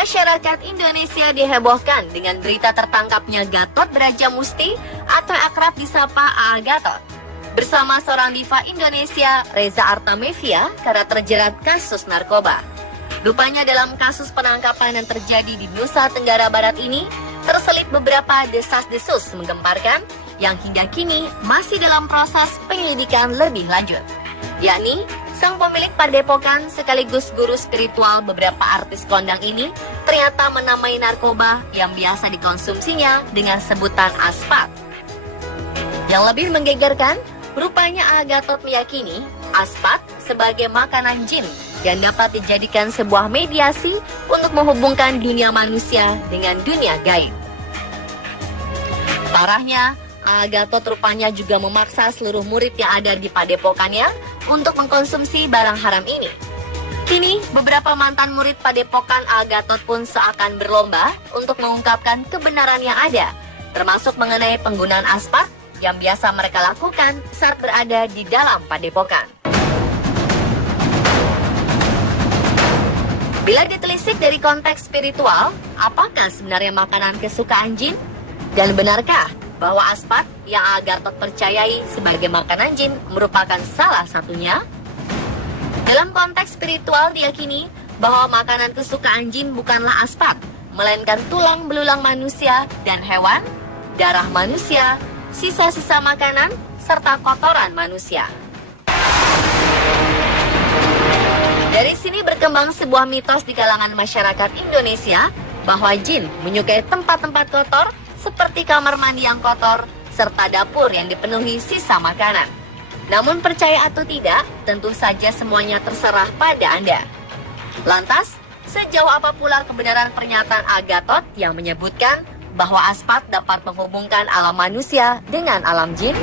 Masyarakat Indonesia dihebohkan dengan berita tertangkapnya Gatot Brajamusti atau akrab disapa A.A. Gatot bersama seorang diva Indonesia, Reza Artamevia, karena terjerat kasus narkoba. Rupanya dalam kasus penangkapan yang terjadi di Nusa Tenggara Barat ini terselip beberapa desas-desus menggemparkan yang hingga kini masih dalam proses penyelidikan lebih lanjut, yakni sang pemilik padepokan sekaligus guru spiritual beberapa artis kondang ini ternyata menamai narkoba yang biasa dikonsumsinya dengan sebutan aspat. Yang lebih menggegerkan, rupanya A.A. Gatot meyakini aspat sebagai makanan jin yang dapat dijadikan sebuah mediasi untuk menghubungkan dunia manusia dengan dunia gaib. Parahnya, A.A. Gatot rupanya juga memaksa seluruh murid yang ada di padepokannya untuk mengkonsumsi barang haram ini. Kini, beberapa mantan murid padepokan A.A. Gatot pun seakan berlomba untuk mengungkapkan kebenaran yang ada, termasuk mengenai penggunaan aspat yang biasa mereka lakukan saat berada di dalam padepokan. Bila ditelisik dari konteks spiritual, apakah sebenarnya makanan kesukaan jin? Dan benarkah bahwa aspat yang A.A. Gatot percayai sebagai makanan jin merupakan salah satunya? Dalam konteks spiritual diyakini bahwa makanan kesukaan jin bukanlah aspat, melainkan tulang belulang manusia dan hewan, darah manusia, sisa-sisa makanan, serta kotoran manusia. Dari sini berkembang sebuah mitos di kalangan masyarakat Indonesia bahwa jin menyukai tempat-tempat kotor seperti kamar mandi yang kotor, serta dapur yang dipenuhi sisa makanan. Namun percaya atau tidak, tentu saja semuanya terserah pada Anda. Lantas, sejauh apa pula kebenaran pernyataan A.A. Gatot yang menyebutkan bahwa aspat dapat menghubungkan alam manusia dengan alam jin?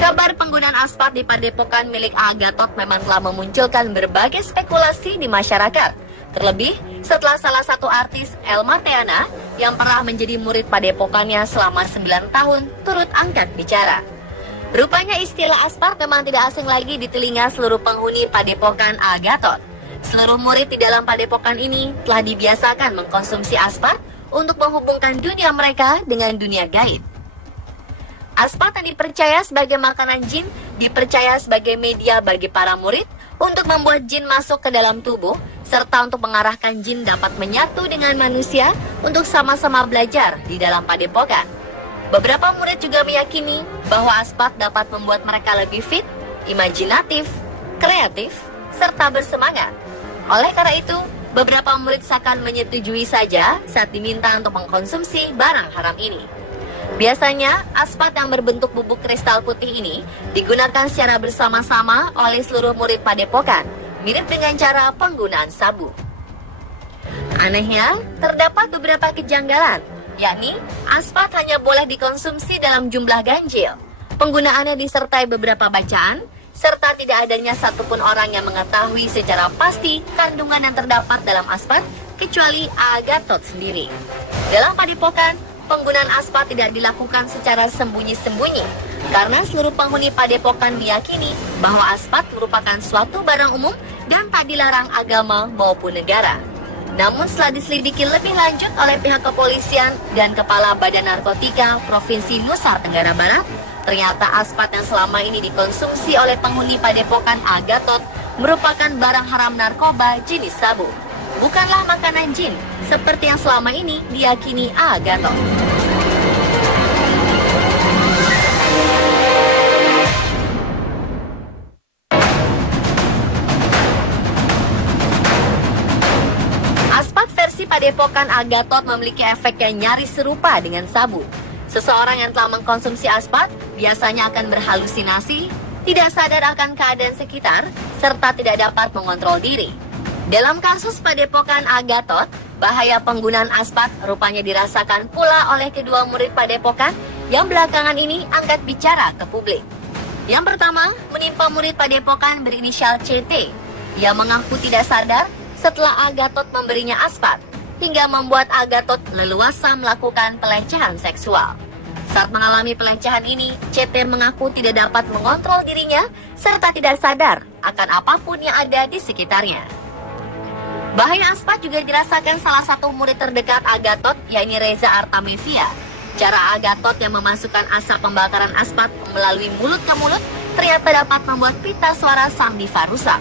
Kabar penggunaan aspat di padepokan milik A.A. Gatot memang telah memunculkan berbagai spekulasi di masyarakat. Terlebih setelah salah satu artis, Elma Theana, yang pernah menjadi murid padepokannya selama 9 tahun, turut angkat bicara. Rupanya istilah aspat memang tidak asing lagi di telinga seluruh penghuni padepokan A.A. Gatot. Seluruh murid di dalam padepokan ini telah dibiasakan mengkonsumsi aspat untuk menghubungkan dunia mereka dengan dunia gaib. Aspat yang dipercaya sebagai makanan jin dipercaya sebagai media bagi para murid untuk membuat jin masuk ke dalam tubuh, serta untuk mengarahkan jin dapat menyatu dengan manusia untuk sama-sama belajar di dalam padepokan. Beberapa murid juga meyakini bahwa aspat dapat membuat mereka lebih fit, imajinatif, kreatif, serta bersemangat. Oleh karena itu, beberapa murid seakan menyetujui saja saat diminta untuk mengkonsumsi barang haram ini. Biasanya, aspat yang berbentuk bubuk kristal putih ini digunakan secara bersama-sama oleh seluruh murid padepokan, mirip dengan cara penggunaan sabu. Anehnya, terdapat beberapa kejanggalan, yakni aspat hanya boleh dikonsumsi dalam jumlah ganjil. Penggunaannya disertai beberapa bacaan, serta tidak adanya satupun orang yang mengetahui secara pasti kandungan yang terdapat dalam aspat, kecuali A.A. Gatot sendiri. Dalam padepokan, penggunaan aspat tidak dilakukan secara sembunyi-sembunyi, karena seluruh penghuni padepokan meyakini bahwa aspat merupakan suatu barang umum dan tak dilarang agama maupun negara. Namun setelah diselidiki lebih lanjut oleh pihak kepolisian dan Kepala Badan Narkotika Provinsi Nusa Tenggara Barat, ternyata aspat yang selama ini dikonsumsi oleh penghuni padepokan A.A. Gatot merupakan barang haram narkoba jenis sabu, bukanlah makanan jin seperti yang selama ini diyakini A.A. Gatot. Aspat versi padepokan A.A. Gatot memiliki efek yang nyaris serupa dengan sabu. Seseorang yang telah mengkonsumsi aspat biasanya akan berhalusinasi, tidak sadar akan keadaan sekitar, serta tidak dapat mengontrol diri. Dalam kasus padepokan A.A. Gatot, bahaya penggunaan aspat rupanya dirasakan pula oleh kedua murid padepokan yang belakangan ini angkat bicara ke publik. Yang pertama, menimpa murid padepokan berinisial CT, yang mengaku tidak sadar setelah A.A. Gatot memberinya aspat, hingga membuat A.A. Gatot leluasa melakukan pelecehan seksual. Saat mengalami pelecehan ini, CT mengaku tidak dapat mengontrol dirinya serta tidak sadar akan apapun yang ada di sekitarnya. Bahaya aspat juga dirasakan salah satu murid terdekat Agathot, yakni Reza Artamevia. Cara Agathot yang memasukkan asap pembakaran aspat melalui mulut ke mulut ternyata dapat membuat pita suara sang diva rusak.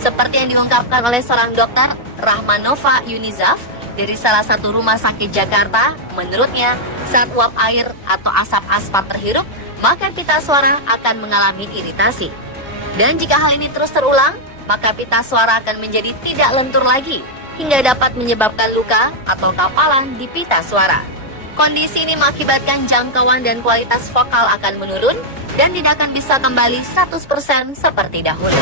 Seperti yang diungkapkan oleh seorang dokter, Rahmanova Yunizaf, dari salah satu rumah sakit Jakarta, menurutnya saat uap air atau asap aspat terhirup, maka pita suara akan mengalami iritasi. Dan jika hal ini terus terulang, maka pita suara akan menjadi tidak lentur lagi, hingga dapat menyebabkan luka atau kapalan di pita suara. Kondisi ini mengakibatkan jangkauan dan kualitas vokal akan menurun, dan tidak akan bisa kembali 100% seperti dahulu.